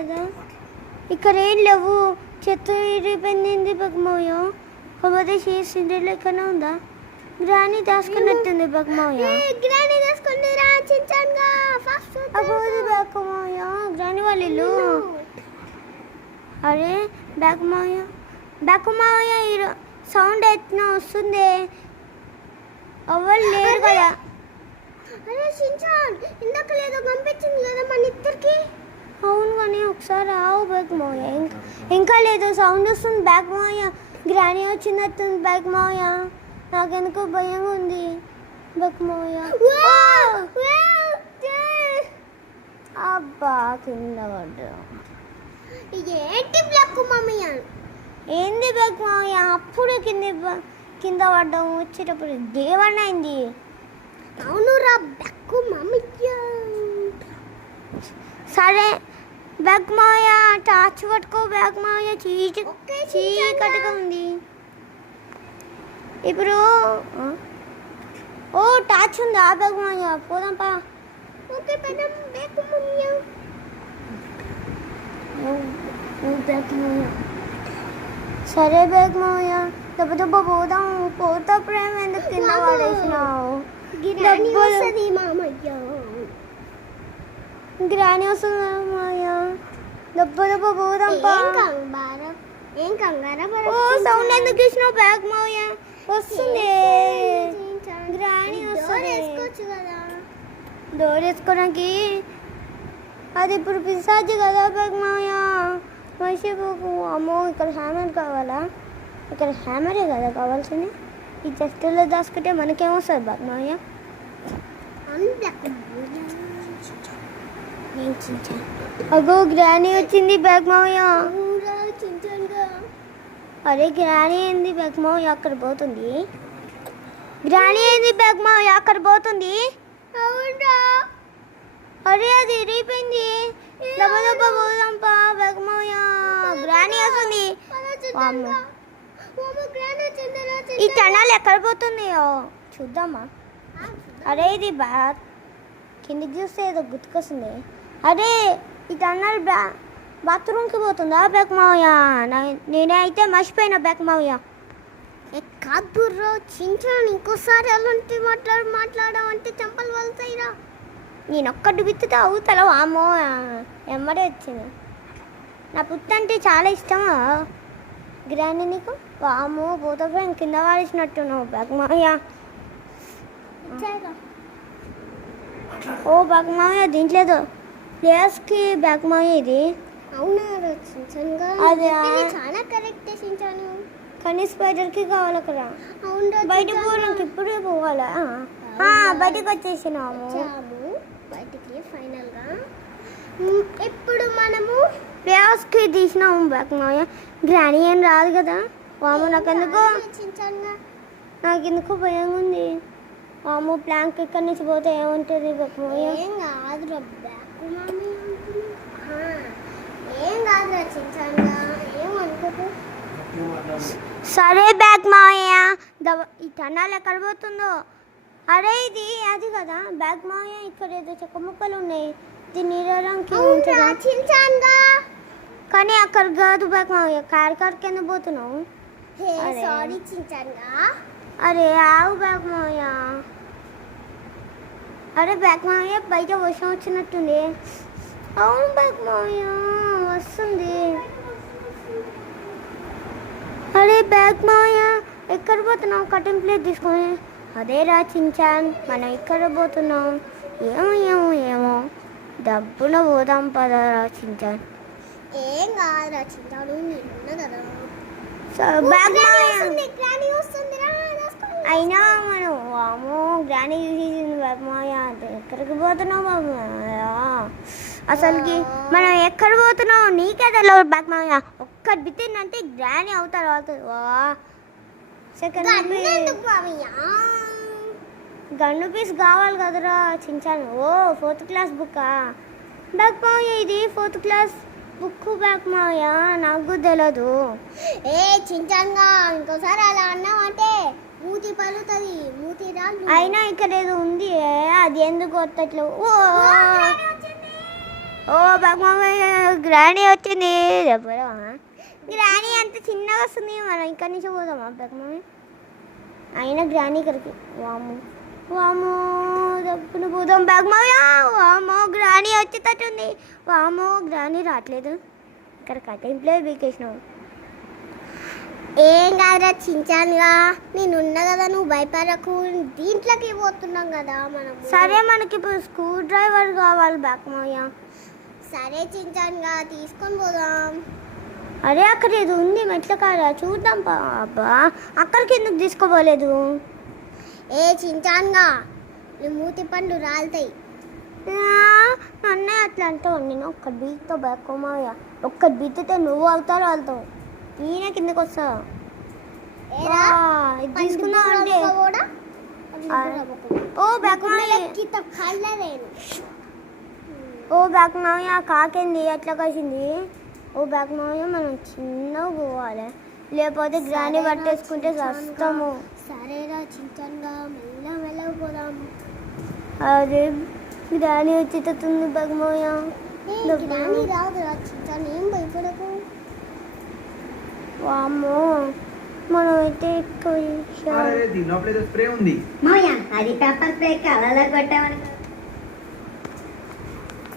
కదా ఇక్కడ ఏం లేవు. చెత్త ఇరిపోయింది బగ్మోయ. కాకపోతే సిండ్రెల్లా ఎక్కడనే ఉందా? గ్రాని దాచుకున్నట్టుంది బగ్మోయ. గ్రాని దాచుకుందిరా చించాన్గా ఫాస్ట్ అప్పుడు బగ్మోయ గ్రాని వాళ్ళ ఇల్లు. అరే బగ్మోయ సౌండ్ ఎట్లా వస్తుంది? ఎవరు లేరు కదా. అరే చించాన్ ఇందాక లేదో పంపించింది కదా మన ఇద్దరికి. అవును కానీ ఒకసారి ఆవు బగ్మోయ. ఇంకా లేదు సౌండ్ వస్తుంది బగ్మోయ. గ్రాని వచ్చినట్టుంది బగ్మోయ. నాకెందుకు భయం ఉంది బగ్మోయ. అబ్బా కింద పడ్డా. ఏంటి బ్లాక్ మమ్మీ? ఏంది బగ్మోయ అప్పుడు కింద పడ్డాం. వచ్చేటప్పుడు దేవన్న అయింది. అవును రా బ్లాక్ మమ్మీ. సరే బగ్మోయ టార్చ్ పట్టుకో బగ్మోయ. చీకటిగా ఉంది ఇప్పుడు. ఓ టార్చ్ ఉందా బగ్మోయ? పోదాం పా. ఓకే పదం బ్లాక్ మమ్మీ. సరే బగ్మోయ దెబ్బ దెబ్బ పోదాం. పోతా ప్రేమ ఎందుకు కింద పడేసినావు? గ్రాని వస్తుంది మామయ్య. గ్రాని వస్తుంది మామయ్య. దెబ్బ దెబ్బ పోదాం పా. ఏం కంగారా? ఓ సౌండ్ ఎందుకు ఇచ్చినావు బగ్మోయ? వస్తుంది గ్రాని వస్తుంది. డోర్ వేసుకోవడానికి అది ఇప్పుడు పిశాచి కదా బగ్మోయ. మర్చిపోకు. అమ్మో ఇక్కడ హ్యామర్ కావాలా? ఇక్కడ హ్యామరే కదా కావాల్సింది. ఈ చెస్ట్లో దాచుకుంటే మనకేమొస్తుంది బగ్మోయ? అగో గ్రాని వచ్చింది బగ్మోయ. అరే గ్రాని ఏంది బగ్మోయ అక్కడ పోతుంది? గ్రాని ఏంది బగ్మోయ అక్కడ పోతుంది? అరే అది ఇరిగిపోయింది. దెబ్బ దెబ్బ పోదాం పా బగ్మోయ. గ్రాని వస్తుంది. ఈ టనల్ ఎక్కడ పోతుందో చూద్దామా? అరే ఇది కిందికి చూస్తే ఏదో గుర్తుకొస్తుంది. అరే ఈ టనల్ బాత్రూమ్కి పోతుందా బగ్మోయ? నేనే అయితే మర్చిపోయినా బగ్మోయ. కాదు రో చించాను. ఇంకోసారి అలాంటి మాట్లాడమంటే చంపలు వలుతాయిరా. నేను ఒక్కటి బిత్తుతో అవుతాలో అమ్మో ఎమ్మడే వచ్చింది. నా పుట్టు అంటే చాలా ఇష్టమా గ్రాని నీకు? వామో పోతా ఫ్రెండ్ కింద వాడేసినట్టున్నావు బగ్మోయ. ఓ బగ్మోయ దీంట్లేదు ప్లేస్కి బగ్మోయ ఇది. అవునా అదే చాలా కరెక్ట్ చించాను. కానీ స్పైడర్కి కావాలి కదా. అవును బయటకు పోవడానికి ఇప్పుడే పోవాలా? బయటకు వచ్చేసినాము. బయటికి ఫైనల్గా ఇప్పుడు మనము ప్లేస్కి తీసినాము బగ్మోయ. గ్రాని ఏం రాదు కదా. వాము నాకెందుకు భయం ఉంది. వాము ప్లాంక్ ఇక్కడి నుంచి పోతే ఏముంటుంది బగ్మోయ? ఏం కాదురా ఏం కాదురా చించాన్గా ఏమనుకోకు. సరే బగ్మోయ ఈ టనల్ ఎక్కడ పోతుందో? అరే ఇది అది కదా బగ్మోయ. ఇక్కడ ఏదో చెక్క ముక్కలు ఉన్నాయి. దీన్ని కానీ అక్కడ కాదు బగ్మోయ. కార్ కింద పోతున్నావు. సారీ చించాన్గా. అరే ఆవు బగ్మోయ. అరే బగ్మోయ బయట వర్షం వచ్చినట్టుంది. అవును బగ్మోయ వస్తుంది. అరే బగ్మోయ ఎక్కడ పోతున్నావు? కటింగ్ ప్లేట్ తీసుకొని. అదే రా చించాన్ మనం ఇక్కడ పోతున్నాం. ఏమో డబ్బున పోదాం పదరా చించాన్. ఏం కాదురా చించాను కదా. అయినా మనం వామో గ్రాని చూసేసింది బగ్మోయ. ఎక్కడికి పోతున్నావు బగ్మోయ? అసలుకి మనం ఎక్కడ పోతున్నావు నీకే తెలియదు బగ్మోయ. ఒక్కటి బిత్తిందంటే గ్రాని అవుతారు అవుతుంది. గన్ను పీస్ కావాలి కదరా చించాను. ఓ 4th క్లాస్ బుక్కా బగ్మోయ? ఇది 4th క్లాస్ బుక్ బగ్మోయ. నాకు తెలియదు. చించాన్గా ఇంకోసారి అలా అన్నావంటే మూతి పలుతుంది. మూతి రాదు. అయినా ఇక్కడ ఏదో ఉంది. అది ఎందుకు వస్తట్లేవు? ఓ ఓ బాగమామయ్య గ్రానీ వచ్చింది చెప్పరా గ్రానీ అంత చిన్నగా వస్తుంది మనం ఇక్కడ నుంచి పోదామా బాగమామయ్య అయినా గ్రానీ ఇక్కడికి వాము వాము తప్పున పోదాం బాగమామయ్య వామో గ్రానీ వచ్చేటట్టుంది వామో గ్రానీ రావట్లేదు ఇక్కడ కథ ఇంట్లో బీకేసినావు ఏం కాదురా చించానుగా నేనున్నా కదా నువ్వు భయపడకు దీంట్లోకి పోతున్నాం కదా మనం సరే మనకి ఇప్పుడు స్క్రూ డ్రైవర్ కావాలి బాగమామయ్య సరే చించానుగా తీసుకొని పోదాం అరే అక్కడ ఏదో ఉంది మెట్ల కాడ చూద్దాం అబ్బా అక్కడికి ఎందుకు తీసుకోపోలేదు ఏ చించానుగా నీ మూతి పండ్లు రాలుతాయి అన్నయ్య అట్లా అంటావు నేను ఒక్క బీట్తో బాగమామయ్య ఒక్క బీట్తో నువ్వు అవుతావు వెళ్తావు ఈయన కిందకి వస్తావు ఏరా ఇది తీసుకుందాం అంటే కూడా ఓ బాగమామయ్య ఓ బాగమామయ్య కాకింది ఎట్లా కాసింది ఓ బాగమామయ్య మనం చిన్నగా పోవాలి లేకపోతే గ్రాని పట్టేసుకుంటే వస్తాము సరేరా చించానుగా మెల్లగా పోదాం అదే గ్రాని వచ్చేటట్టుంది బాగమామయ్య గ్రాని రాదురా చించాను ఏం భయపడకు వామ్మో మనం అయితే దీని లోపల ఏదో స్ప్రే ఉంది మాయా అది పెప్పర్ స్ప్రే కలర్లో కొట్టామనుకో